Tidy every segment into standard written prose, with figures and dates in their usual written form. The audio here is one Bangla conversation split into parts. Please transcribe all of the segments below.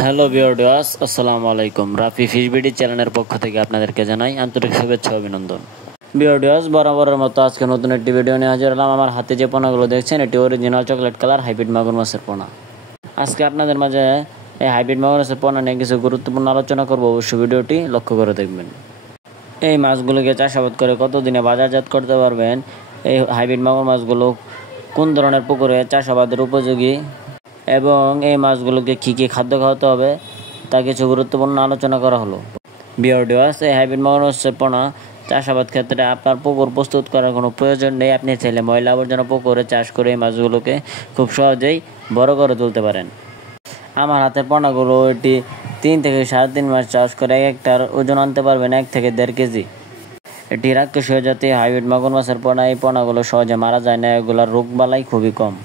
হ্যালো ভিউয়ার্স, আসসালামু আলাইকুম। রাফি ফিশ বিডি চ্যানেলের পক্ষ থেকে আপনাদেরকে জানাই আন্তরিক শুভেচ্ছা ও অভিনন্দন। ভিউয়ার্স, বরাবরের মতো আজকে নতুন একটি ভিডিও নিয়ে হাজির হলাম। আমার হাতে যে পোনাগুলো দেখছেন এটি অরিজিনাল চকলেট কালার হাইব্রিড মাগুর মাছের পোনা। আজকে আপনাদের মাঝে এই হাইব্রিড মাগুর মাছের পোনা নিয়ে কিছু গুরুত্বপূর্ণ আলোচনা করব, অবশ্যই ভিডিওটি লক্ষ্য করে দেখবেন। এই মাছগুলোকে চাষাবাদ করে কতদিনে বাজারজাত করতে পারবেন, এই হাইব্রিড মাগুর মাছগুলো কোন ধরনের পুকুরে চাষাবাদের উপযোগী এবং এই মাছগুলোকে কী কী খাদ্য খাওয়াতে হবে তা কিছু গুরুত্বপূর্ণ আলোচনা করা হলো। ভিউয়ার্স, এই হাইব্রিড মাগুর মাছের পোনা চাষাবাদ ক্ষেত্রে আপনার পুকুর প্রস্তুত করার কোনো প্রয়োজন নেই। আপনি চাইলে ময়লা আবর্জনা পুকুরে চাষ করে এই মাছগুলোকে খুব সহজেই বড় করে তুলতে পারেন। আমার হাতের পোনাগুলো এটি 3 থেকে 3.5 মাস চাষ করে একটার ওজন আনতে পারবেন 1 থেকে 1.5 কেজি। এটি রাক্ষসীয় জাতীয় হাইব্রিড মাগুর মাছের পোনা। এই পোনাগুলো সহজে মারা যায় না, এগুলোর রোগবালাই খুবই কম।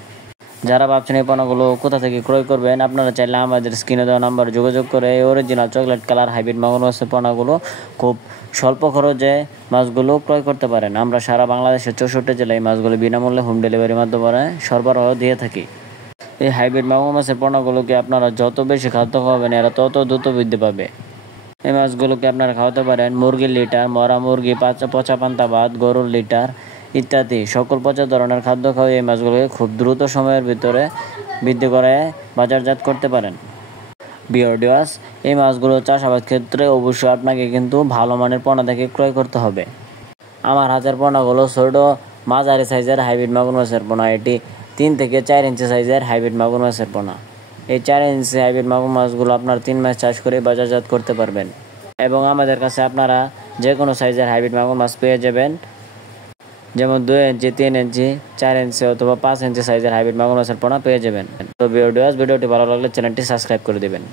যারা ভাবছেন এই পোনাগুলো কোথা থেকে ক্রয় করবেন, আপনারা চাইলে আমাদের স্ক্রিনে দেওয়া নাম্বারে যোগাযোগ করে এই অরিজিনাল চকলেট কালার হাইব্রিড মাগুর মাছের পোনাগুলো খুব স্বল্প খরচে মাছগুলো ক্রয় করতে পারেন। আমরা সারা বাংলাদেশের 64 জেলায় এই মাছগুলো বিনামূল্যে হোম ডেলিভারির মাধ্যমে সরবরাহ দিয়ে থাকি। এই হাইব্রিড মাগুর মাছের পোনাগুলোকে আপনারা যত বেশি খাদ্য খাওয়াবেন এরা তত দ্রুত বৃদ্ধি পাবে। এই মাছগুলোকে আপনারা খাওয়াতে পারেন মুরগির লিটার, মরা মুরগি, পচা পান্তা ভাত, গরুর লিটার ইত্যাদি সকল পচা ধরনের খাদ্য খাওয়াই এই মাছগুলোকে খুব দ্রুত সময়ের ভিতরে বৃদ্ধি করে বাজারজাত করতে পারেন। ভিউয়ার্স, এই মাছগুলো চাষাবাদ ক্ষেত্রে অবশ্যই আপনাকে কিন্তু ভালো মানের পোনা থেকে ক্রয় করতে হবে। আমার হাতের পোনাগুলো ছোট মাঝারি সাইজের হাইব্রিড মাগুর মাছের পোনা। এটি 3 থেকে 4 ইঞ্চি সাইজের হাইব্রিড মাগুর মাছের পোনা। এই 4 ইঞ্চি হাইব্রিড মাগুর মাছগুলো আপনার 3 মাস চাষ করে বাজারজাত করতে পারবেন এবং আমাদের কাছে আপনারা যে কোনো সাইজের হাইব্রিড মাগুর মাছ পেয়ে যাবেন, যেমন 2 ইঞ্চি, 3 ইঞ্চি, 4 ইঞ্চি অথবা 5 ইঞ্চি সাইজের হাইব্রিড মাগুর মাছের পোনা পেয়ে যাবেন। তো ভিউয়ার্স, ভিডিওটি ভালো লাগলে চ্যানেলটি সাবস্ক্রাইব করে দেবেন।